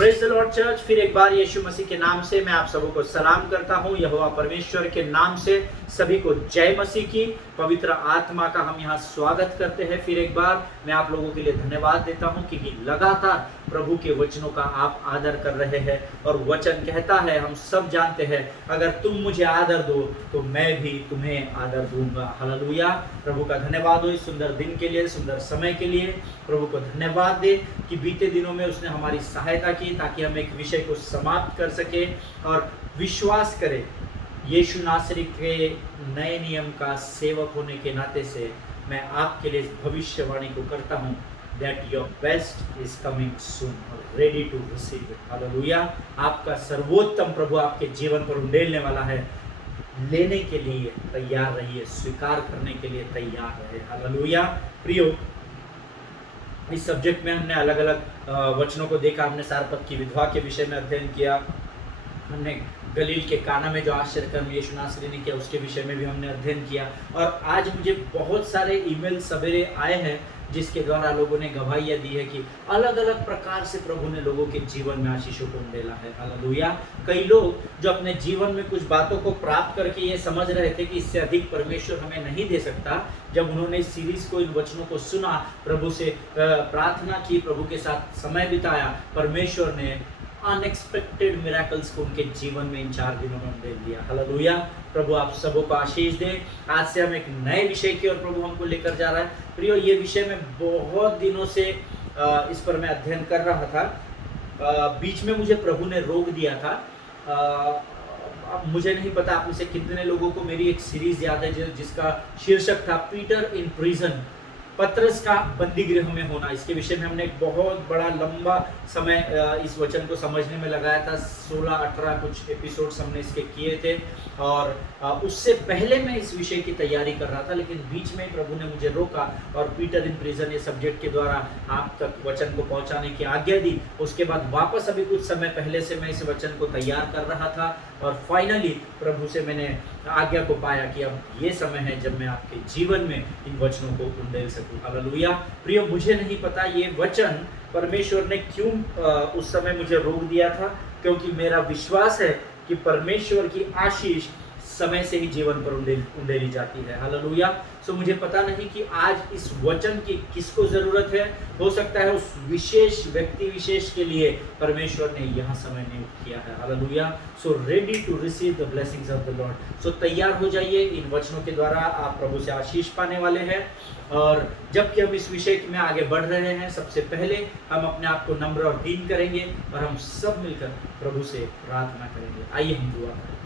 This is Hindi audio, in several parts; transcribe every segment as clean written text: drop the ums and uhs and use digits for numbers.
Praise the Lord church. फिर एक बार यीशु मसीह के नाम से मैं आप सबों को सलाम करता हूं। यहोवा परमेश्वर के नाम से सभी को जय मसीह की। पवित्र आत्मा का हम यहाँ स्वागत करते हैं। फिर एक बार मैं आप लोगों के लिए धन्यवाद देता हूं कि लगातार प्रभु के वचनों का आप आदर कर रहे हैं। और वचन कहता है, हम सब जानते हैं, अगर तुम मुझे आदर दो तो मैं भी तुम्हें आदर दूंगा। हालेलुया। प्रभु का धन्यवाद हो इस सुंदर दिन के लिए, सुंदर समय के लिए। प्रभु को धन्यवाद दे कि बीते दिनों में उसने हमारी सहायता की ताकि हम एक विषय को समाप्त कर सके और विश्वास करें। यीशु नासरी के नए नियम का सेवक होने के नाते से मैं आपके लिए भविष्यवाणी को करता हूं, that your best is coming soon or ready to receive it। Hallelujah. आपका सर्वोत्तम प्रभु आपके जीवन पर उंडेलने वाला है। लेने के लिए तैयार रहिए, स्वीकार करने के लिए तैयार रहे। हालेलुया। प्रियो, इस सब्जेक्ट में हमने अलग अलग वचनों को देखा। हमने सारपत की विधवा के विषय में अध्ययन किया। हमने गलील के काना में जो आश्चर्यकर्म यीशु नासरी ने किया उसके विषय में भी हमने अध्ययन किया। और आज मुझे बहुत सारे ईमेल सवेरे आए हैं जिसके द्वारा लोगों ने गवाहियाँ दी है कि अलग अलग प्रकार से प्रभु ने लोगों के जीवन में आशीषों को उंडेला है। हालेलुया। कई लोग जो अपने जीवन में कुछ बातों को प्राप्त करके ये समझ रहे थे कि इससे अधिक परमेश्वर हमें नहीं दे सकता, जब उन्होंने इस सीरीज को, इन वचनों को सुना, प्रभु से प्रार्थना की, प्रभु के साथ समय बिताया, परमेश्वर ने अनएक्सपेक्टेड मिरेकल्स को उनके जीवन में इन 4 दिनों में दे दिया। हालेलुया। प्रभु आप सबों को आशीष दे। आज से हम एक नए विषय की ओर प्रभु हमको लेकर जा रहा है। प्रियो, ये विषय में बहुत दिनों से इस पर मैं अध्ययन कर रहा था। बीच में मुझे प्रभु ने रोक दिया था। अब मुझे नहीं पता आप में से कितने लोगों को मेरी एक सीरीज याद है जिसका शीर्षक था पीटर इन प्रिजन, पतरस का बंदी गृह में होना। इसके विषय में हमने एक बहुत बड़ा लंबा समय इस वचन को समझने में लगाया था। 16-18 कुछ एपिसोड्स हमने इसके किए थे। और उससे पहले मैं इस विषय की तैयारी कर रहा था, लेकिन बीच में प्रभु ने मुझे रोका और पीटर इन प्रिजन ये सब्जेक्ट के द्वारा आप तक वचन को पहुंचाने की आज्ञा दी। उसके बाद वापस अभी कुछ समय पहले से मैं इस वचन को तैयार कर रहा था और फाइनली प्रभु से मैंने आज्ञा को पाया कि अब ये समय है जब मैं आपके जीवन में इन वचनों को उंडेल सकूं। हालेलुया। प्रियो, मुझे नहीं पता ये वचन परमेश्वर ने क्यों उस समय मुझे रोक दिया था, क्योंकि मेरा विश्वास है कि परमेश्वर की आशीष समय से ही जीवन पर उंडेली जाती है। हालेलुया। सो मुझे पता नहीं कि आज इस वचन की किसको जरूरत है। हो सकता है उस विशेष व्यक्ति विशेष के लिए परमेश्वर ने यह समय नियुक्त किया है। Hallelujah. So ready to receive the blessings of the Lord. So तैयार हो जाइए। इन वचनों के द्वारा आप प्रभु से आशीष पाने वाले हैं। और जबकि हम इस विषय में आगे बढ़ रहे हैं, सबसे पहले हम अपने आप को नम्र और दीन करेंगे और हम सब मिलकर प्रभु से प्रार्थना करेंगे। आइए हम दुआ करें।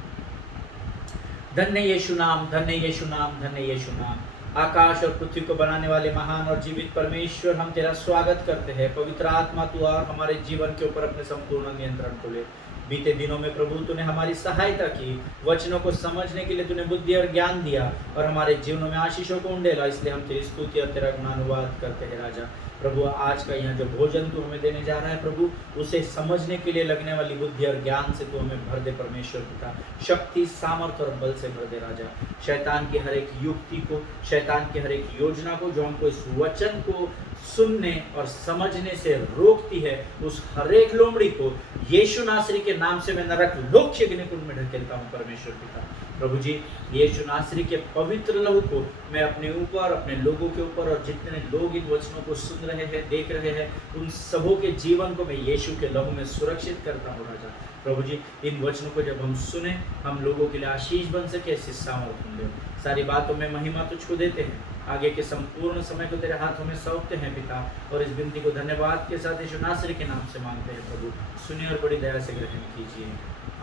धन्य यीशु नाम, धन्य यीशु नाम, धन्य यीशु नाम। आकाश और पृथ्वी को बनाने वाले महान और जीवित परमेश्वर, हम तेरा स्वागत करते हैं। पवित्र आत्मा तू और हमारे जीवन के ऊपर अपने संपूर्ण नियंत्रण को ले। बीते दिनों में प्रभु तूने हमारी सहायता की, वचनों को समझने के लिए तूने बुद्धि और ज्ञान दिया और हमारे जीवनों में आशीषों को उंडेला। इसलिए हम तेरी स्तुति और तेरा गुणानुवाद करते हैं राजा। प्रभु, आज का यहाँ जो भोजन तू हमें देने जा रहा है प्रभु, उसे समझने के लिए लगने वाली बुद्धि और ज्ञान से तू हमें भर दे परमेश्वर पिता। शक्ति, सामर्थ्य और बल से भर दे राजा। शैतान की हर एक युक्ति को, शैतान की हर एक योजना को जो हमको इस वचन को सुनने और समझने से रोकती है, उस हर एक लोमड़ी को यीशु नासरी के नाम से मैं नरक लोक के अग्निकुंड में ढकेलता हूँ परमेश्वर पिता। प्रभु जी, यीशु नासरी के पवित्र लहू को मैं अपने ऊपर, अपने लोगों के ऊपर और जितने लोग इन वचनों को सुन रहे हैं, देख रहे हैं, उन सबों के जीवन को मैं यीशु के लहू में सुरक्षित करता हूँ राजा। प्रभु जी, इन वचनों को जब हम सुने, हम लोगों के लिए आशीष बन सके, ऐसी सामर्थ्य दे। सारी बातों में महिमा तुझको देते हैं। आगे के संपूर्ण समय को तेरे हाथों में सौंपते हैं पिता। और इस विनती को धन्यवाद के साथ यीशु नासरी के नाम से मांगते हैं प्रभु। सुनिए और बड़ी दया से ग्रहण कीजिए।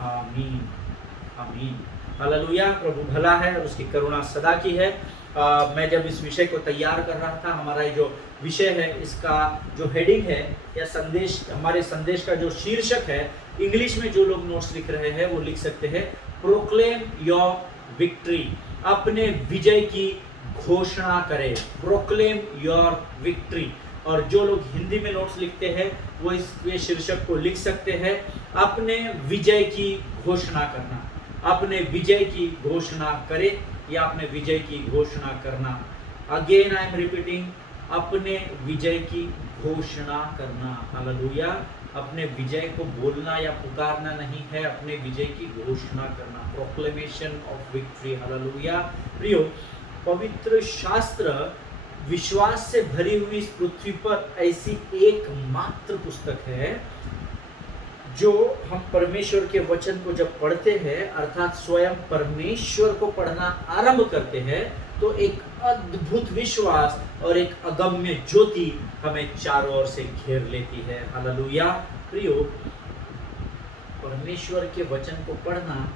आमीन, आमीन। हालेलुया। प्रभु भला है और उसकी करुणा सदा की है। मैं जब इस विषय को तैयार कर रहा था, हमारा ये जो विषय है, इसका जो हेडिंग है या संदेश, हमारे संदेश का जो शीर्षक है, इंग्लिश में जो लोग नोट्स लिख रहे हैं वो लिख सकते हैं, प्रोक्लेम योर विक्ट्री। अपने विजय की घोषणा करें। Proclaim your victory. और जो लोग हिंदी में नोट्स लिखते हैं वो इस शीर्षक को लिख सकते हैं, अपने विजय की घोषणा करना। अपने विजय की घोषणा करें या अपने विजय की घोषणा करना। अगेन आई एम रिपीटिंग, अपने विजय की घोषणा करना। हालेलुया। अपने विजय को बोलना या पुकारना नहीं है, अपने विजय की घोषणा करना, प्रोक्लेमेशन ऑफ विक्ट्री। हालेलुया। प्रियो, पवित्र शास्त्र विश्वास से भरी हुई इस पृथ्वी पर ऐसी एकमात्र पुस्तक है जो हम परमेश्वर के वचन को जब पढ़ते हैं, अर्थात स्वयं परमेश्वर को पढ़ना आरंभ करते हैं, तो एक अद्भुत विश्वास और एक अगम्य ज्योति हमें चारों ओर से घेर लेती है। हालेलुया। प्रियो, परमेश्वर के वचन को पढ़ना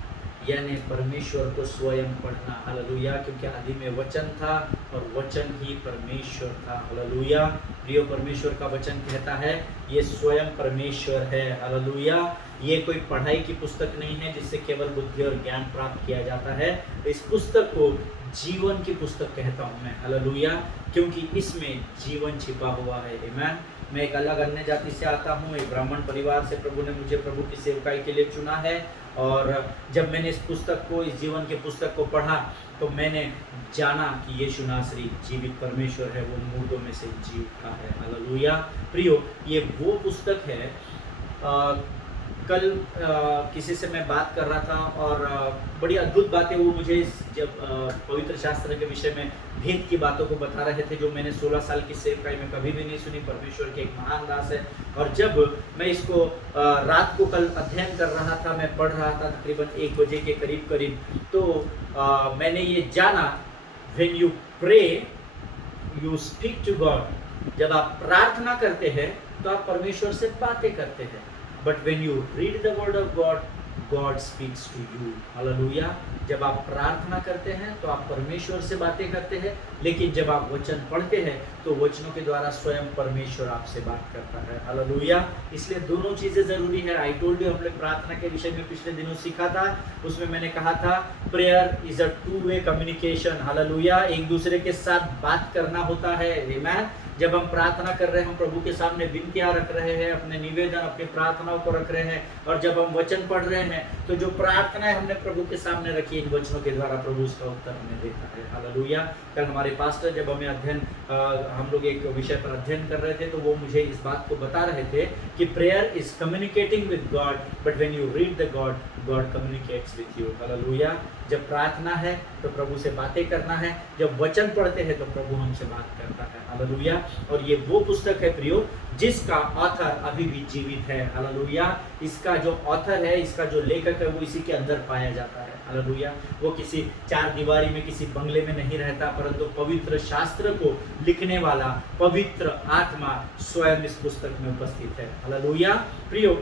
यानी परमेश्वर को स्वयं पढ़ना। हालेलुया। क्योंकि आदि में वचन था और वचन ही परमेश्वर था। हालेलुया। प्रियो, परमेश्वर का वचन कहता है ये स्वयं परमेश्वर है। हालेलुया। ये कोई पढ़ाई की पुस्तक नहीं है जिससे केवल बुद्धि और ज्ञान प्राप्त किया जाता है। इस पुस्तक को जीवन की पुस्तक कहता हूँ मैं। हालेलुया। क्योंकि इसमें जीवन छिपा हुआ है। आमीन। मैं एक अलग अन्य जाति से आता हूँ, एक ब्राह्मण परिवार से प्रभु ने मुझे प्रभु की सेवकाई के लिए चुना है। और जब मैंने इस पुस्तक को, इस जीवन की पुस्तक को पढ़ा, तो मैंने जाना कि यीशु नासरी जीवित परमेश्वर है, वो मुर्दों में से जी उठा है। हालेलुया। प्रियो, ये वो पुस्तक है। कल किसी से मैं बात कर रहा था और बड़ी अद्भुत बातें वो मुझे जब पवित्र शास्त्र के विषय में भेद की बातों को बता रहे थे जो मैंने 16 साल की सेवकाई में कभी भी नहीं सुनी। परमेश्वर के एक महान दास है। और जब मैं इसको रात को कल अध्ययन कर रहा था, मैं पढ़ रहा था तकरीबन 1 बजे के करीब, तो मैंने ये जाना, when you pray you speak to God. जब आप प्रार्थना करते हैं तो आप परमेश्वर से बातें करते हैं। But when you read the word of God, God speaks to you. Hallelujah. जब आप प्रार्थना करते हैं तो आप परमेश्वर से बातें करते हैं, लेकिन जब आप वचन पढ़ते हैं तो वचनों के द्वारा स्वयं परमेश्वर आपसे बात करता है। हालेलुया। इसलिए दोनों चीजें जरूरी है। आई टोल्ड यू, हम लोग प्रार्थना के विषय में पिछले दिनों सीखा था। उसमें मैंने कहा था prayer is a two way communication. Hallelujah. एक दूसरे के साथ बात करना होता है। आमीन। जब हम प्रार्थना कर रहे हैं, हम प्रभु के सामने विनतियां रख रहे हैं, अपने निवेदन, अपनी प्रार्थनाओं को रख रहे हैं, और जब हम वचन पढ़ रहे हैं तो जो प्रार्थनाएं हमने प्रभु के सामने रखी, इन वचनों के द्वारा प्रभु उसका उत्तर हमें देता है। हालेलुया। कल हमारे पास्टर जब हमें हम लोग एक विषय पर अध्ययन कर रहे थे, तो वो मुझे इस बात को बता रहे थे कि prayer is communicating with God, but when you read the God, God communicates with you. Hallelujah. जब प्रार्थना है तो प्रभु से बातें करना है, जब वचन पढ़ते हैं तो प्रभु हमसे बात करता है। हालेलुया। और ये वो पुस्तक है प्रियो जिसका ऑथर अभी भी जीवित है। हालेलुया। इसका जो ऑथर है, इसका जो लेखक है, वो इसी के अंदर पाया जाता है। हालेलुया। वो किसी 4 दीवारी में, किसी बंगले में नहीं रहता, परंतु पवित्र शास्त्र को लिखने वाला पवित्र आत्मा स्वयं इस पुस्तक में उपस्थित है। हालेलुया। प्रियो,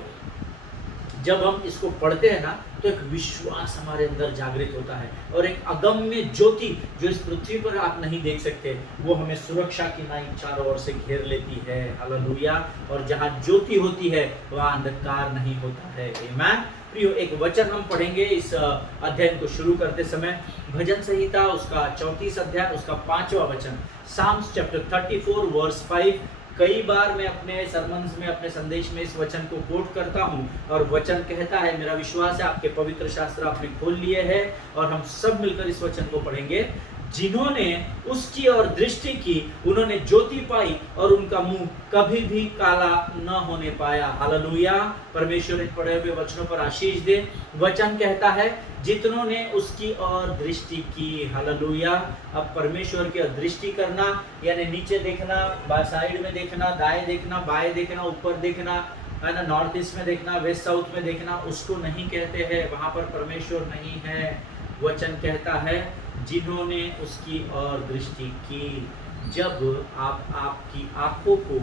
जब हम इसको पढ़ते हैं ना, तो एक विश्वास हमारे अंदर जागृत होता है, और एक अगम्य ज्योति जो इस पृथ्वी पर आप नहीं देख सकते, वो हमें सुरक्षा की नाई चारों ओर से घेर लेती है। हालेलुया। और जहाँ ज्योति होती है वहाँ अंधकार नहीं होता है। आमीन। प्रियो, एक वचन हम पढ़ेंगे इस अध्ययन को शुरू करते समय। भजन संहिता उसका 34 अध्याय, उसका 5वां वचन, साम्स चैप्टर 34 वर्स 5। कई बार मैं अपने सरमन्स में, अपने संदेश में इस वचन को कोट करता हूँ, और वचन कहता है, मेरा विश्वास है आपके पवित्र शास्त्र आपने खोल लिए हैं, और हम सब मिलकर इस वचन को पढ़ेंगे। जिन्होंने उसकी ओर दृष्टि की, उन्होंने ज्योति पाई, और उनका मुंह कभी भी काला न होने पाया। हालेलुया। परमेश्वर इन पढ़े हुए वचनों पर आशीष दे। वचन कहता है जितनों ने उसकी ओर दृष्टि की। हालेलुया। अब परमेश्वर की ओर दृष्टि करना यानी नीचे देखना, साइड में देखना, दाएं देखना, बाएं देखना, ऊपर देखना, है ना, नॉर्थ ईस्ट में देखना, वेस्ट साउथ में देखना, उसको नहीं कहते हैं। वहां पर परमेश्वर नहीं है। वचन कहता है जिन्होंने उसकी ओर दृष्टि की। जब आप आपकी आंखों को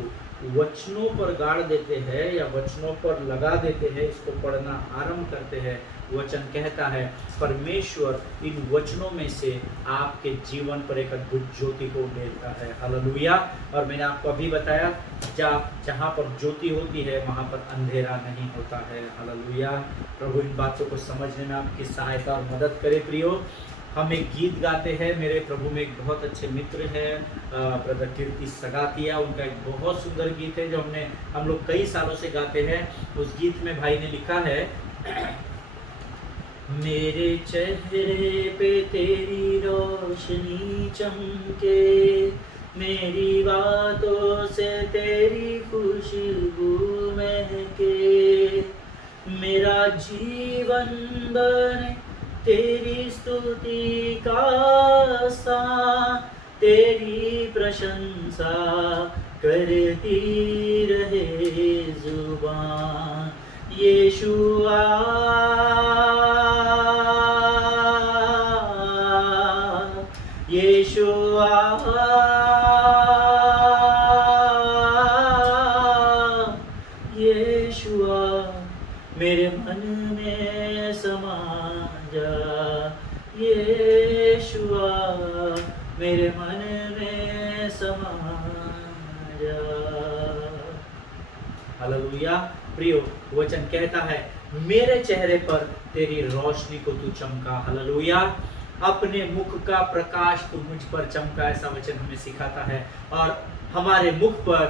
वचनों पर गाड़ देते हैं या वचनों पर लगा देते हैं, इसको पढ़ना आरंभ करते हैं, वचन कहता है परमेश्वर इन वचनों में से आपके जीवन पर एक अद्भुत ज्योति को उड़ेलता है। हालेलुया। और मैंने आपको अभी बताया, जहाँ पर ज्योति होती है वहाँ पर अंधेरा नहीं होता है। हालेलुया। प्रभु इन बातों को समझने में आपकी सहायता और मदद करे। प्रियो, हम एक गीत गाते हैं। मेरे प्रभु में एक बहुत अच्छे मित्र हैं, ब्रदर कीर्ति सगातिया। उनका एक बहुत सुंदर गीत है जो हम लोग कई सालों से गाते हैं। उस गीत में भाई ने लिखा है, मेरे चेहरे पे तेरी रोशनी चमके, मेरी बातों से तेरी खुशबू महके, मेरा जीवन बने तेरी स्तुति का स्थान, तेरी प्रशंसा करती रहे जुबान। यीशुआ यीशुआ यीशुआ मेरे मन में समा जा, यीशुआ मेरे मन में समा जा। हालेलुया। प्रियो, वचन कहता है मेरे चेहरे पर तेरी रोशनी को तू चमका। हालेलुया। अपने मुख का प्रकाश तू मुझ पर चमका, ऐसा वचन हमें सिखाता है। और हमारे मुख पर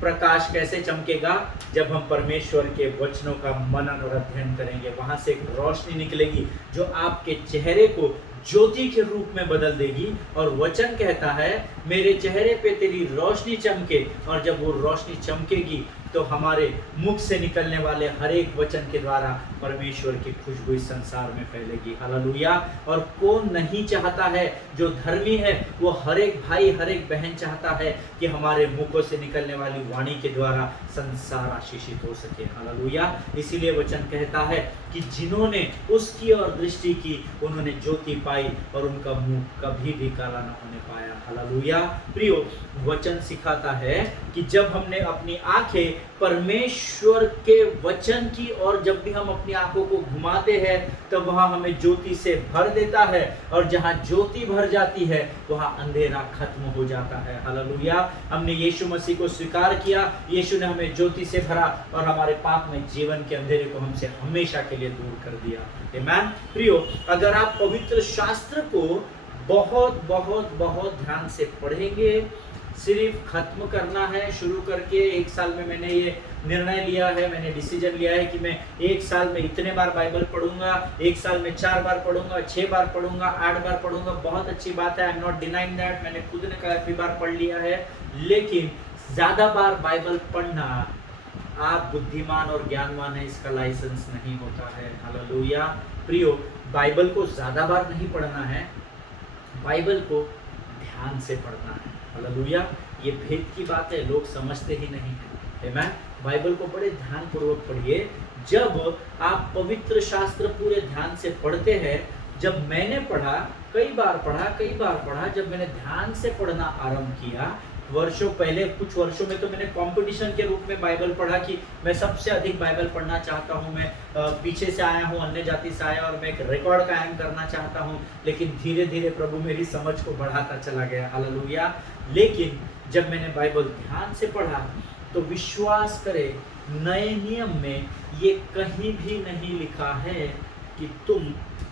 प्रकाश कैसे चमकेगा? जब हम परमेश्वर के वचनों का मनन और अध्ययन करेंगे। वहां से एक रोशनी निकलेगी जो आपके चेहरे को ज्योति के रूप में बदल देगी। और वचन कहता है मेरे चेहरे पे तेरी रोशनी चमके, और जब वो रोशनी चमकेगी तो हमारे मुख से निकलने वाले हर एक वचन के द्वारा परमेश्वर की खुशबू इस संसार में फैलेगी। हालेलुया। और कौन नहीं चाहता है, जो धर्मी है वो हर एक भाई हर एक बहन चाहता है कि हमारे मुखों से निकलने वाली वाणी के द्वारा संसार आशीषित हो सके। हालेलुया। इसीलिए वचन कहता है कि जिन्होंने उसकी ओर दृष्टि की उन्होंने ज्योति पाई और उनका मुंह कभी भी काला न होने पाया। हालेलुया। प्रियो, वचन सिखाता है कि जब हमने अपनी आंखें परमेश्वर के वचन की और जब भी हम अपनी आंखों को घुमाते हैं तब वहां हमें ज्योति से भर देता है, और जहां ज्योति भर जाती है वहां अंधेरा खत्म हो जाता है। हालेलुया। हमने यीशु मसीह को स्वीकार किया, यीशु ने हमें ज्योति से भरा और हमारे पाप में जीवन के अंधेरे को हमसे हमेशा के लिए दूर कर दिया। आमीन। प्रियो, अगर आप पवित्र शास्त्र को बहुत बहुत बहुत ध्यान से पढ़ेंगे, सिर्फ खत्म करना है शुरू करके। एक साल में मैंने ये निर्णय लिया है, मैंने डिसीजन लिया है कि मैं एक साल में इतने बार बाइबल पढ़ूंगा, एक साल में 4 बार पढ़ूंगा, 6 बार पढ़ूंगा, 8 बार पढ़ूंगा। बहुत अच्छी बात है, I am not denying that. मैंने खुद ने काफी बार पढ़ लिया है, लेकिन ज्यादा बार बाइबल पढ़ना आप बुद्धिमान और ज्ञानवान है इसका लाइसेंस नहीं होता है। हालेलुया। प्रियो, बाइबल को ज्यादा बार नहीं पढ़ना है, बाइबल को ध्यान से पढ़ना है। हालेलुया। ये भेद की बात है, लोग समझते ही नहीं है। आमीन। बाइबल को बड़े ध्यान पूर्वक पढ़िए। जब आप पवित्र शास्त्र पूरे ध्यान से पढ़ते हैं, जब मैंने पढ़ा, कई बार पढ़ा, जब मैंने ध्यान से पढ़ना आरंभ किया वर्षों पहले, कुछ वर्षों में तो मैंने कंपटीशन के रूप में बाइबल पढ़ा कि मैं सबसे अधिक बाइबल पढ़ना चाहता हूँ। मैं पीछे से आया हूँ, अन्य जाति से आया, और मैं एक रिकॉर्ड कायम करना चाहता हूँ। लेकिन धीरे धीरे प्रभु मेरी समझ को बढ़ाता चला गया। हालेलुया। लेकिन जब मैंने बाइबल ध्यान से पढ़ा तो विश्वास करें, नए नियम में ये कहीं भी नहीं लिखा है कि तुम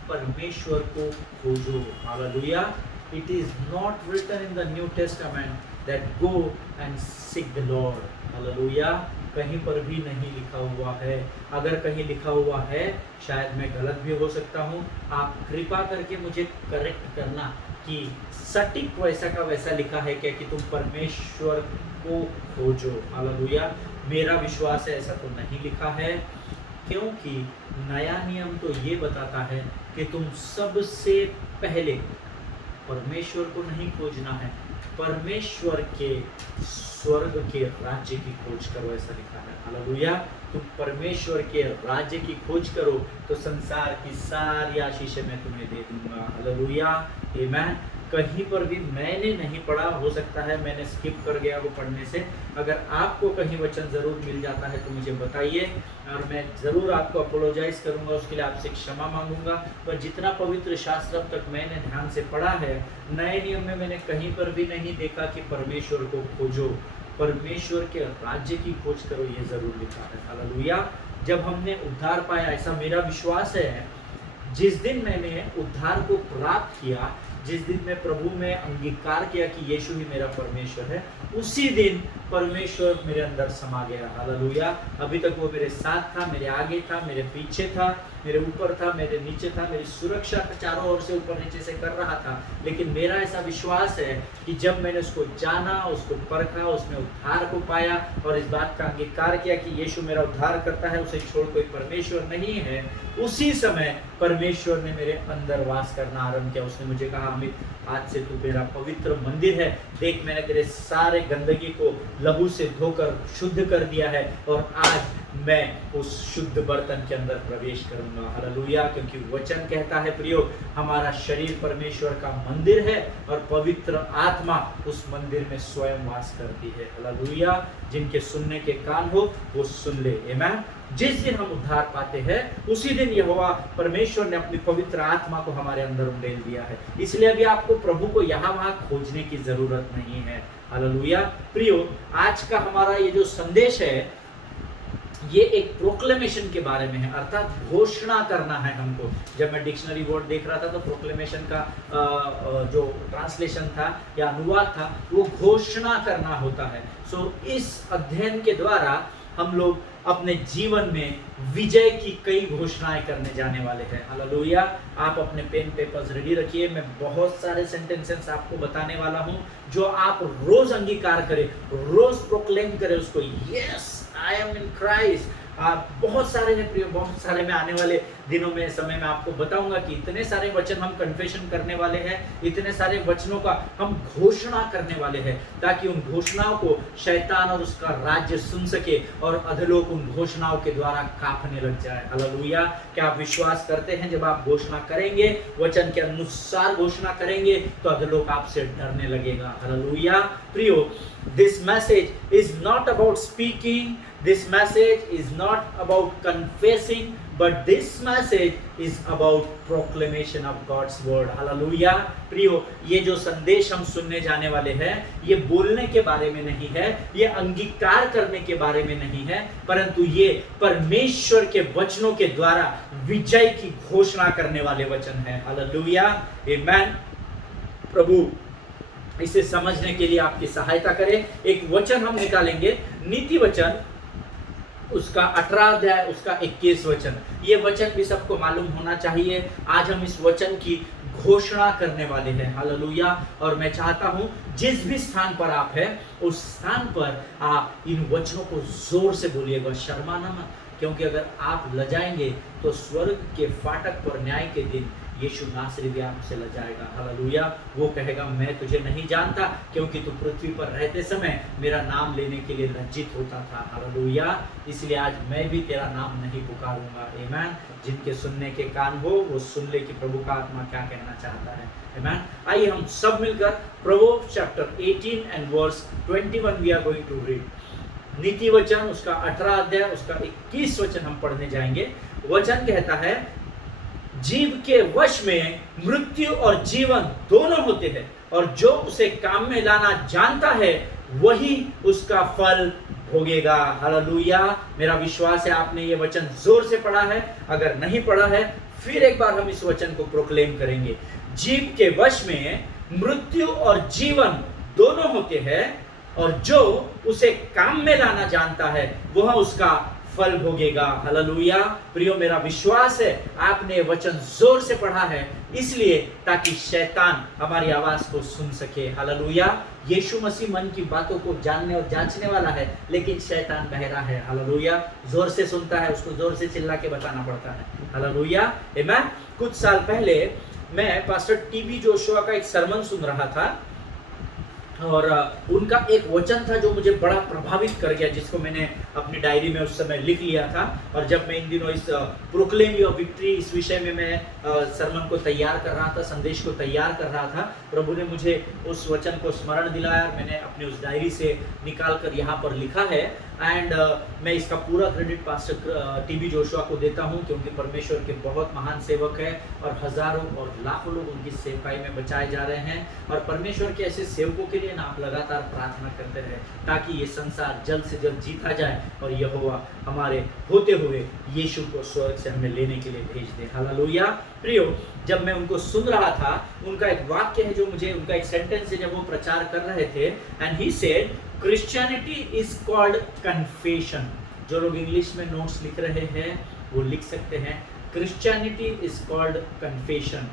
परमेश्वर को खोजो। Hallelujah. It is not written in the New Testament that go and seek the Lord. Hallelujah. कहीं पर भी नहीं लिखा हुआ है। अगर कहीं लिखा हुआ है, शायद मैं गलत भी हो सकता हूँ, आप कृपा करके मुझे करेक्ट करना कि सटीक वैसा का वैसा लिखा है क्या कि तुम परमेश्वर को खोजो। हालेलुया। मेरा विश्वास है ऐसा तो नहीं लिखा है, क्योंकि नया नियम तो ये बताता है कि तुम सबसे पहले परमेश्वर को नहीं खोजना है, परमेश्वर के स्वर्ग के राज्य की खोज करो, ऐसा लिखा है। हालेलुया। तुम परमेश्वर के राज्य की खोज करो तो संसार की सारी आशीषें मैं तुम्हें दे दूंगा। हालेलुया। आमीन। कहीं पर भी मैंने नहीं पढ़ा, हो सकता है मैंने स्किप कर गया वो पढ़ने से। अगर आपको कहीं वचन जरूर मिल जाता है तो मुझे बताइए, और मैं जरूर आपको अपोलोजाइज करूंगा, उसके लिए आपसे क्षमा मांगूंगा। पर जितना पवित्र शास्त्र अब तक मैंने ध्यान से पढ़ा है, नए नियम में मैंने कहीं पर भी नहीं देखा कि परमेश्वर को खोजो, परमेश्वर के राज्य की खोज करो, ये जरूर लिखा है। हालेलुया। जब हमने उद्धार पाया, ऐसा मेरा विश्वास है, जिस दिन मैंने उद्धार को प्राप्त किया, जिस दिन मैं प्रभु में अंगीकार किया कि यीशु ही मेरा परमेश्वर है, उसी दिन परमेश्वर मेरे अंदर समा गया। हालेलुया। अभी तक वो मेरे साथ था, मेरे आगे था, मेरे पीछे था, मेरे ऊपर था, मेरे नीचे था, मेरी सुरक्षा चारों ओर से ऊपर नीचे से कर रहा था। लेकिन मेरा ऐसा विश्वास है कि जब मैंने उसको जाना, उसको परखा, उसमें उद्धार को पाया और इस बात का अंगीकार किया कि यीशु मेरा उद्धार करता है, उसे छोड़ कोई परमेश्वर नहीं है, उसी समय परमेश्वर ने मेरे अंदर वास करना आरंभ किया। उसने मुझे कहा, अमित, आज से तू मेरा पवित्र मंदिर है। देख, मैंने तेरे सारे गंदगी को लहू से धोकर शुद्ध कर दिया है और आज मैं उस शुद्ध बर्तन के अंदर प्रवेश करूंगा। हालेलुया। क्योंकि वचन कहता है प्रियो, हमारा शरीर परमेश्वर का मंदिर है और पवित्र आत्मा उस मंदिर में स्वयं वास करती है। हालेलुया। जिनके सुनने के कान हो वो सुन ले। आमीन। जिस दिन हम उद्धार पाते हैं उसी दिन यहोवा परमेश्वर ने अपनी पवित्र आत्मा को हमारे अंदर उंडेल दिया है। इसलिए अभी आपको प्रभु को यहाँ वहाँ खोजने की जरूरत नहीं है। हालेलुया। प्रियो, आज का हमारा ये जो संदेश है ये एक प्रोक्लेमेशन के बारे में है, अर्थात घोषणा करना है हमको। जब मैं डिक्शनरी वर्ड देख रहा था तो प्रोक्लेमेशन का जो ट्रांसलेशन था या अनुवाद था वो घोषणा करना होता है। सो इस अध्ययन के द्वारा हम लोग अपने जीवन में विजय की कई घोषणाएं करने जाने वाले हैं। हालेलुया। आप अपने पेन पेपर्स रेडी रखिए। मैं बहुत सारे सेंटेंसेस आपको बताने वाला हूं जो आप रोज अंगीकार करें, रोज प्रोक्लेम करें उसको। Yes, I am in Christ. आप बहुत सारे हैं प्रिय, बहुत सारे। मैं आने वाले दिनों में, समय में आपको बताऊंगा कि इतने सारे वचन हम कन्फेशन करने वाले हैं, इतने सारे वचनों का हम घोषणा करने वाले हैं, ताकि उन घोषणाओं को शैतान और उसका राज्य सुन सके और अधलोक उन घोषणाओं के द्वारा कांपने लग जाए। हालेलुया। क्या आप विश्वास करते हैं जब आप घोषणा करेंगे, वचन के अनुसार घोषणा करेंगे, तो अधलोक आपसे डरने लगेगा। हालेलुया। प्रियो, this message is not about speaking, this message is not about confessing, but this message is about proclamation of God's word. Hallelujah. प्रियो, ये जो संदेश हम सुनने जाने वाले हैं ये बोलने के बारे में नहीं है, ये अंगीकार करने के बारे में नहीं है, परंतु ये परमेश्वर के वचनों के द्वारा विजय की घोषणा करने वाले वचन है। हालेलुया। आमेन। प्रभु इसे समझने के लिए आपकी सहायता करें। एक वचन हम निकालेंगे, नीति वचन उसका 18 अध्याय उसका 21 वचन। ये वचन भी सबको मालूम होना चाहिए। आज हम इस वचन की घोषणा करने वाले हैं। हालेलुया। और मैं चाहता हूं जिस भी स्थान पर आप हैं उस स्थान पर आप इन वचनों को जोर से बोलिएगा, शर्माना मत। क्योंकि अगर आप लजाएंगे तो स्वर्ग के फाटक पर न्याय के दिन यीशु नासरी भी आपसे लजाएगा। हालेलुया। वो कहेगा, मैं तुझे नहीं जानता, क्योंकि तू पृथ्वी पर रहते समय मेरा नाम लेने के लिए लज्जित होता था। हालेलुया। इसलिए आज मैं भी तेरा नाम नहीं पुकारूंगा। आमीन। जिनके सुनने के कान हो वो सुन ले कि प्रभु का आत्मा क्या कहना चाहता है। आमीन। आइए हम सब मिलकर Proverbs chapter 18 and verse 21 we are going to read. नीति वचन उसका 18 अध्याय उसका 21 वचन हम पढ़ने जाएंगे। वचन कहता है, जीव के वश में मृत्यु और जीवन दोनों होते हैं, और जो उसे काम में लाना जानता है वही उसका फल भोगेगा। हालेलुया। मेरा विश्वास है आपने ये वचन जोर से पढ़ा है। अगर नहीं पढ़ा है फिर एक बार हम इस वचन को प्रोक्लेम करेंगे। जीव के वश में मृत्यु और जीवन दोनों होते हैं, और जो उसे काम में लाना जानता है वह उसका फल भोगेगा। हालेलुया। प्रियो, मेरा विश्वास है आपने वचन जोर से पढ़ा है, इसलिए ताकि शैतान हमारी आवाज को सुन सके। हालेलुया। यीशु मसीह मन की बातों को जानने और जांचने वाला है, लेकिन शैतान बहरा है। हालेलुया। जोर से सुनता है, उसको जोर से चिल्ला के बताना पड़ता है। हालेलुया। आमीन। कुछ साल पहले मैं पास्टर टीबी जोशुआ का एक सरमन सुन रहा था, और उनका एक वचन था जो मुझे बड़ा प्रभावित कर गया, जिसको मैंने अपनी डायरी में उस समय लिख लिया था। और जब मैं इन दिनों इस प्रोक्लेम योर विक्ट्री इस विषय में मैं सरमन को तैयार कर रहा था, संदेश को तैयार कर रहा था, प्रभु ने मुझे उस वचन को स्मरण दिलाया। मैंने अपनी उस डायरी से निकाल कर यहाँ पर लिखा है। एंड मैं इसका पूरा क्रेडिट पास्टर टीबी जोशुआ को देता हूँ, क्योंकि परमेश्वर के बहुत महान सेवक है और हजारों और लाखों लोग उनकी सेवकाई में बचाए जा रहे हैं। और परमेश्वर के ऐसे सेवकों के लिए ना आप लगातार प्रार्थना करते रहे, ताकि ये संसार जल्द से जल्द जीता जाए और यहोवा हमारे होते हुए यीशु को स्वर्ग से हमें लेने के लिए भेज दे। हालेलुया। प्रियो, जब मैं उनको सुन रहा था, उनका एक वाक्य है जो मुझे, उनका एक सेंटेंस है जब वो प्रचार कर रहे थे, and he said, Christianity is called confession. जो लोग इंग्लिश में नोट्स लिख रहे हैं वो लिख सकते हैं, क्रिश्चियनिटी इज कॉल्ड कन्फेशन।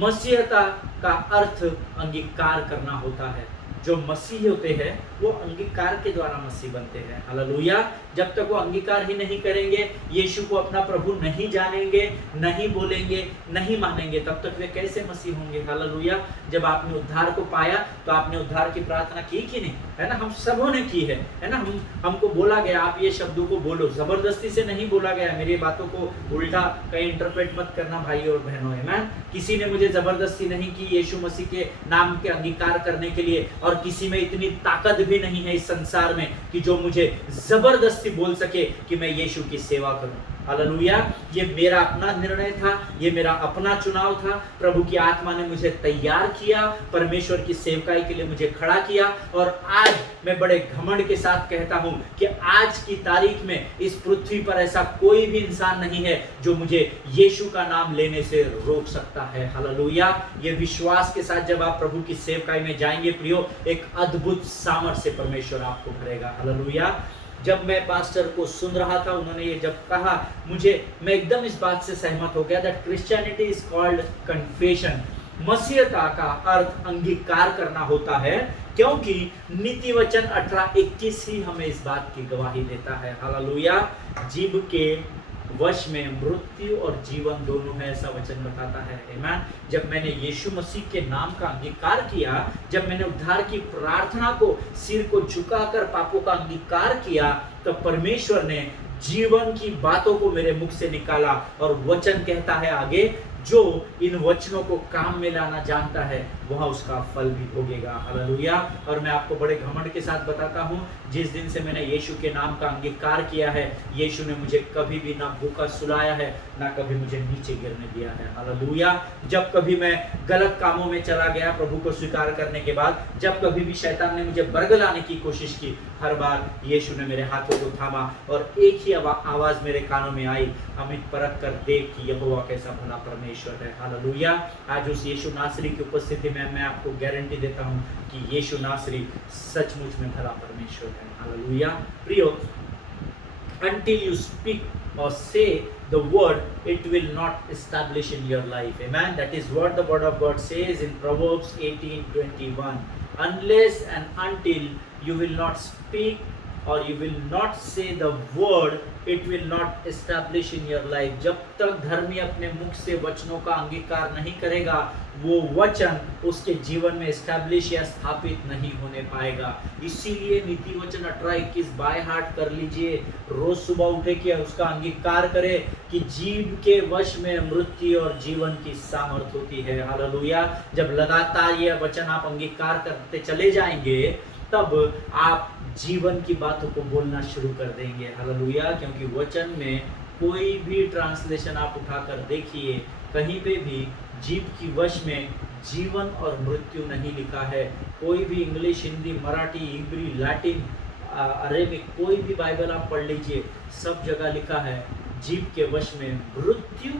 मसीहता का अर्थ अंगीकार करना होता है। जो मसीह होते हैं वो अंगीकार के द्वारा मसीह बनते हैं। हालेलुया। जब तक वो अंगीकार ही नहीं करेंगे, यीशु को अपना प्रभु नहीं जानेंगे, नहीं बोलेंगे, नहीं मानेंगे, तब तक वे कैसे मसीह होंगे। हालेलुया। जब आपने उद्धार को पाया तो आपने उद्धार की प्रार्थना की कि नहीं, है ना? हम सबों ने की है ना? हमको बोला गया आप ये शब्दों को बोलो, जबरदस्ती से नहीं बोला गया। मेरी बातों को उल्टा कहीं इंटरप्रेट मत करना भाई और बहनों, है ना? किसी ने मुझे जबरदस्ती नहीं की यीशु मसीह के नाम के अंगीकार करने के लिए, और किसी में इतनी ताकत भी नहीं है इस संसार में कि जो मुझे जबरदस्ती बोल सके कि मैं यीशु की सेवा करूं। हालेलुया। ये मेरा अपना निर्णय था, ये मेरा अपना चुनाव था। प्रभु की आत्मा ने मुझे तैयार किया, परमेश्वर की सेवकाई के लिए मुझे खड़ा किया, और आज मैं बड़े घमंड के साथ कहता हूं कि आज की तारीख में इस पृथ्वी पर ऐसा कोई भी इंसान नहीं है जो मुझे यीशु का नाम लेने से रोक सकता है। हालेलुया। ये विश्वास के साथ जब आप प्रभु की सेवकाई में जाएंगे प्रियो, एक अद्भुत सामर्थ्य से परमेश्वर आपको भरेगा। हालेलुया। जब मैं पास्टर को सुन रहा था, उन्होंने ये जब कहा, मैं एकदम इस बात से सहमत हो गया that Christianity is called confession. मसीहता का अर्थ अंगीकार करना होता है, क्योंकि नीति वचन 18:21 ही हमें इस बात की गवाही देता है। हालेलुया। जीव के वश में मृत्यु और जीवन दोनों है, ऐसा वचन बताता है। आमीन। जब मैंने यीशु मसीह के नाम का अंगीकार किया, जब मैंने उद्धार की प्रार्थना को सिर को झुकाकर पापों का अंगीकार किया, तो परमेश्वर ने जीवन की बातों को मेरे मुख से निकाला, और वचन कहता है आगे, जो इन वचनों को काम में लाना जानता है वह उसका फल भी भोगेगा। हालेलुया। और मैं आपको बड़े घमंड के साथ बताता हूं, जिस दिन से मैंने यीशु के नाम का अंगीकार किया है, यीशु ने मुझे कभी भी ना भूखा सुलाया है, ना कभी मुझे नीचे गिरने दिया है। हालेलुया। जब कभी मैं गलत कामों में चला गया प्रभु को स्वीकार करने के बाद, जब कभी भी शैतान ने मुझे बरगलाने की कोशिश की, हर बार यीशु ने मेरे हाथों को थामा, और एक ही आवाज मेरे कानों में आई, अमित परख कर देख कि यहोवा कैसा भला परमेश्वर है। हालेलुया। आज उस यीशु नासरी की उपस्थिति में मैं आपको गारंटी देता हूं कि यीशु नासरी सचमुच में भला परमेश्वर है। हालेलुया। प्रियो, until you speak or say the word, it will not establish in your life. Amen. That is what the word of God says in Proverbs 18:21. Unless and until you will not speak or you will not say the word, it will not establish in your life. जब तक धर्मी अपने मुख से वचनों का अंगीकार नहीं करेगा, वो वचन उसके जीवन में एस्टैब्लिश या स्थापित नहीं होने पाएगा। इसीलिए नीति वचन 18:21 बाय हार्ट कर लीजिए, रोज सुबह उठे कि उसका अंगीकार करे कि जीव के वश में मृत्यु और जीवन की सामर्थ होती है। हालेलुया। जब लगातार ये वचन आप अंगीकार करते चले जाएंगे, तब आप जीवन की बातों को बोलना शुरू कर देंगे। हालेलुया। क्योंकि वचन में कोई भी ट्रांसलेशन आप उठाकर देखिए, कहीं पे भी जीव की वश में जीवन और मृत्यु नहीं लिखा है। कोई भी English, Hindi, Marathi, Hebrew, Latin, Arabic, कोई भी बाइबल आप पढ़ लीजिए, सब जगह लिखा है जीव के वश में मृत्यु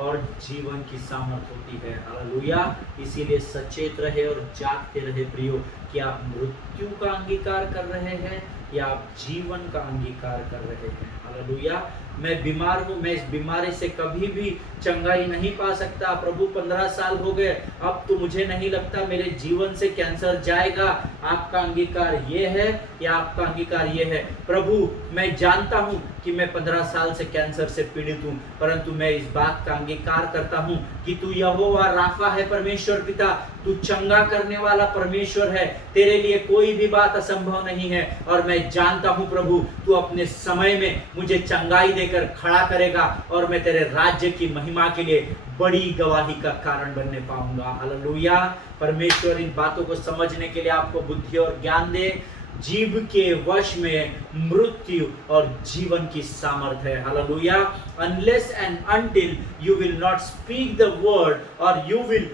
और जीवन की सामर्थ होती है। हालेलुया। इसीलिए सचेत रहे और जागते रहे प्रियो, कि आप मृत्यु का अंगीकार कर रहे हैं या आप जीवन का अंगीकार कर रहे हैं। हालेलुया। मैं बीमार हूँ, मैं इस बीमारी से कभी भी चंगाई नहीं पा सकता। प्रभु 15 साल हो गए, अब तो मुझे नहीं लगता मेरे जीवन से कैंसर जाएगा। आपका अंगीकार ये है या आपका अंगीकार ये है? प्रभु, मैं जानता हूँ कि मैं 15 साल से कैंसर से पीड़ित हूँ, परंतु मैं इस बात का अंगीकार करता हूँ कि तू यहोवा राफा है, परमेश्वर पिता, तू चंगा करने वाला परमेश्वर है। तेरे लिए कोई भी बात असंभव नहीं है, और मैं जानता हूँ प्रभु, तू अपने समय में मुझे चंगाई देकर खड़ा करेगा, और मैं तेरे राज्य की महिमा के लिए बड़ी गवाही का कारण बनने पाऊंगा। हालेलुया। परमेश्वर इन बातों को समझने के लिए आपको बुद्धि और ज्ञान दे। जीव के वश में मृत्यु और जीवन की सामर्थ है। Hallelujah. Unless and until you will not speak the word or you will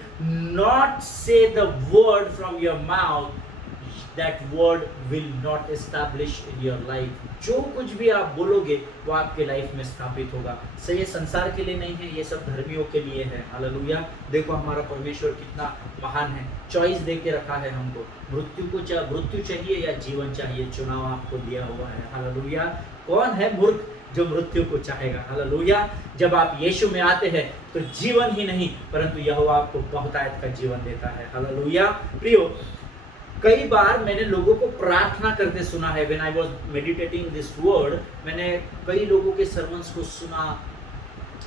not say the word from your mouth, that word will not establish in your life. जो कुछ भी आप बोलोगे वो आपके लाइफ में स्थापित होगा। सही, ये संसार के लिए नहीं है, ये सब धर्मियों के लिए है। हालेलुया। देखो हमारा परमेश्वर कितना महान है, चॉइस दे के रखा है हमको, मृत्यु चाहिए या जीवन चाहिए, चुनाव आपको दिया हुआ है। हालेलुया। कौन है मूर्ख जो मृत्यु को चाहेगा? हालेलुया। जब आप यीशु में आते हैं तो जीवन ही नहीं परंतु यहोवा आपको बहुतायत का जीवन देता है। हालेलुया। प्रियो, कई बार मैंने लोगों को प्रार्थना करते सुना है। When I was meditating this word, मैंने कई लोगों के सर्मन्स को सुना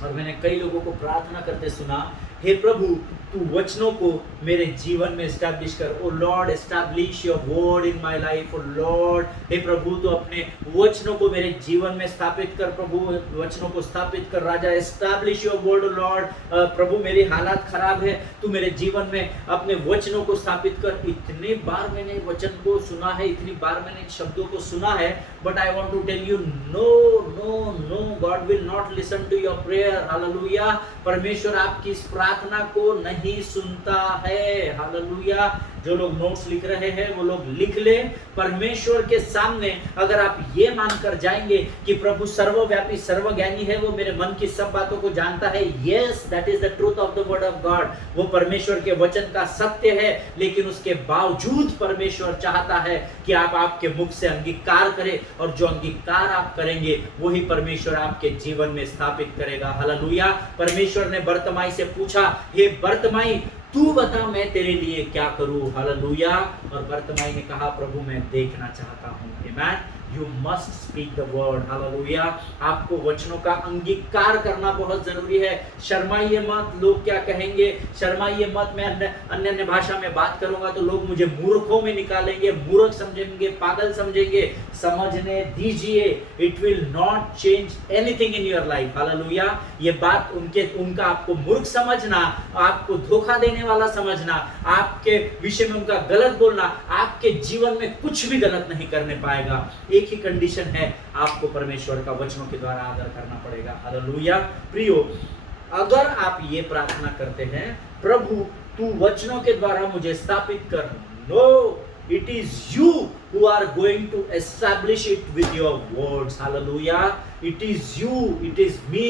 और मैंने कई लोगों को प्रार्थना करते सुना, हे प्रभु तू वचनों को मेरे जीवन में एस्टैब्लिश कर। O Lord, establish your word in my life. O Lord, हे प्रभु तू अपने वचनों को मेरे जीवन में स्थापित कर। प्रभु वचनों को स्थापित कर। राजा, establish your word. O Lord, प्रभु मेरी हालात खराब है, तू मेरे जीवन में अपने वचनों को स्थापित कर। इतनी बार मैंने वचन को सुना है, इतनी बार मैंने शब्दों को सुना है, but I want to tell you, no no no, God will not listen to your prayer. Hallelujah. परमेश्वर आपकी इस प्रार्थना को नहीं सुनता है। हालेलुया। जो लोग नोट्स लिख रहे हैं वो लोग लिख ले। परमेश्वर के सामने अगर आप ये मानकर जाएंगे कि प्रभु सर्वव्यापी सर्वज्ञानी है, वो मेरे मन की सब बातों को जानता है, yes, that is the truth of the word of God. वो परमेश्वर के वचन का सत्य है, लेकिन उसके बावजूद परमेश्वर चाहता है कि आप आपके मुख से अंगीकार करें, और जो अंगीकार आप करेंगे वही परमेश्वर आपके जीवन में स्थापित करेगा। हालेलुया। परमेश्वर ने बर्तमाई से पूछा, हे बर्तमाई तू बता मैं तेरे लिए क्या करूं। हालेलुया। और बर्तमाई ने कहा, प्रभु मैं देखना चाहता हूं। Amen. You must speak the word. Hallelujah. आपको वचनों का अंगीकार करना बहुत जरूरी है। शर्माइए मत, लोग क्या कहेंगे, शर्माइए मत। मैं अन्य भाषा में बात करूंगा तो लोग मुझे मूर्खों में निकालेंगे, मूर्ख समझेंगे, पागल समझेंगे। समझने दीजिए, it will not change anything in your life. Hallelujah. ये बात उनका आपको मूर्ख समझना, आपको धोखा देने वाला समझना, आपके विषय में उनका गलत बोलना, आपके जीवन में कुछ भी गलत नहीं करने पाएगा। एक ही कंडीशन है, आपको परमेश्वर का वचनों के द्वारा आदर करना पड़ेगा। हालेलुया। प्रियो, अगर आप ये प्रार्थना करते हैं, प्रभु तू वचनों के द्वारा मुझे स्थापित कर, no, it is you who are going to establish it with your words. Hallelujah. It is you, it is me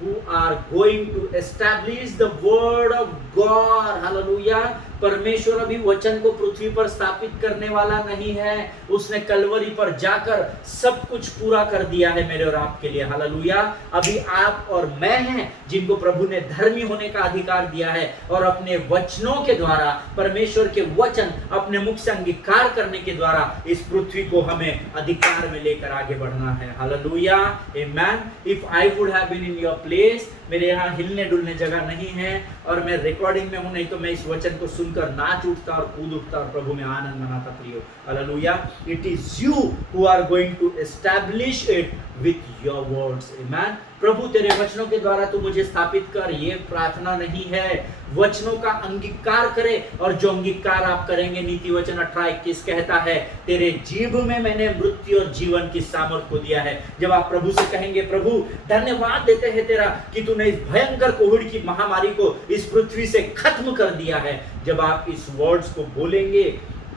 who are going to establish the word of God. Hallelujah. परमेश्वर अभी वचन को पृथ्वी पर स्थापित करने वाला नहीं है, उसने कलवरी पर जाकर सब कुछ पूरा कर दिया है मेरे और आपके लिए। हालेलुया। अभी आप और मैं हैं जिनको प्रभु ने धर्मी होने का अधिकार दिया है, और अपने वचनों के द्वारा, परमेश्वर के वचन अपने मुख से अंगीकार करने के द्वारा इस पृथ्वी को हमें अधिकार में लेकर आगे बढ़ना है। Hallelujah. Amen. If I would have been in your place, मेरे यहाँ हिलने डुलने जगह नहीं है और मैं रिकॉर्डिंग में हूं, नहीं तो मैं इस वचन को सुनकर नाच उठता और कूद उठता और प्रभु में आनंद मनाता। प्रियो, hallelujah. It is you who are going to establish it with your words. Amen. प्रभु तेरे वचनों के द्वारा तू मुझे स्थापित कर, ये प्रार्थना नहीं है। वचनों का अंगीकार करे, और जो अंगीकार आप करेंगे, नीति वचन 18:21 कहता है, तेरे जीभ में मैंने मृत्यु और जीवन की सामर्थ को दिया है। जब आप प्रभु से कहेंगे, प्रभु धन्यवाद देते हैं तेरा कि तूने इस भयंकर कोविड की महामारी को इस पृथ्वी से खत्म कर दिया है, जब आप इस वर्ड्स को बोलेंगे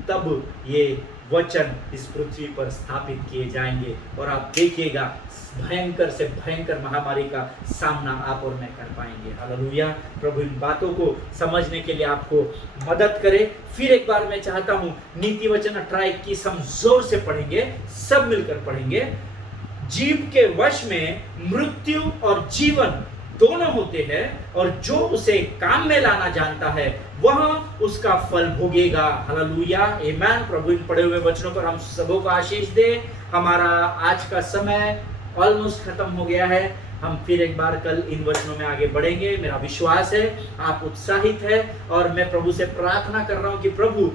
तब ये वचन इस पृथ्वी पर स्थापित किए जाएंगे, और आप देखिएगा भयंकर से भयंकर महामारी का सामना आप और मैं कर पाएंगे। हालेलुया। प्रभु इन बातों को समझने के लिए आपको मदद करे। फिर एक बार मैं चाहता हूं, नीति वचन 18:21 हम जोर से पढ़ेंगे, सब मिलकर पढ़ेंगे। जीव के वश में मृत्यु और जीवन दोनों होते हैं, और जो उसे काम में लाना जानता है वह उसका फल भोगेगा। हालेलुया। आमेन। प्रभु इन पढ़े हुए वचनों पर हम सबों को आशीष दे। हमारा आज का समय ऑलमोस्ट खत्म हो गया है। हम फिर एक बार कल इन वचनों में आगे बढ़ेंगे। मेरा विश्वास है आप उत्साहित है, और मैं प्रभु से प्रार्थना कर रहा हूं कि प्रभु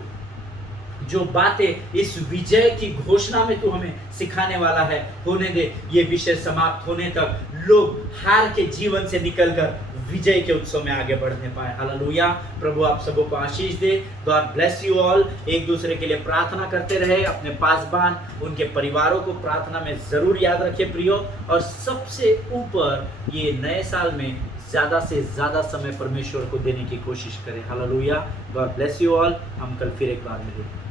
जो बातें इस विजय की घोषणा में तू हमें सिखाने वाला है, होने दे ये विषय समाप्त होने तक लोग हार के जीवन से निकलकर विजय के उत्सव में आगे बढ़ने पाए। हालेलुया। प्रभु आप सबों को आशीष दे। God bless you all. एक दूसरे के लिए प्रार्थना करते रहे, अपने पासबान उनके परिवारों को प्रार्थना में जरूर याद रखें प्रियो, और सबसे ऊपर ये नए साल में ज्यादा से ज्यादा समय परमेश्वर को देने की कोशिश करें। Hallelujah. God bless you all. हम कल फिर एक बार मिलेंगे।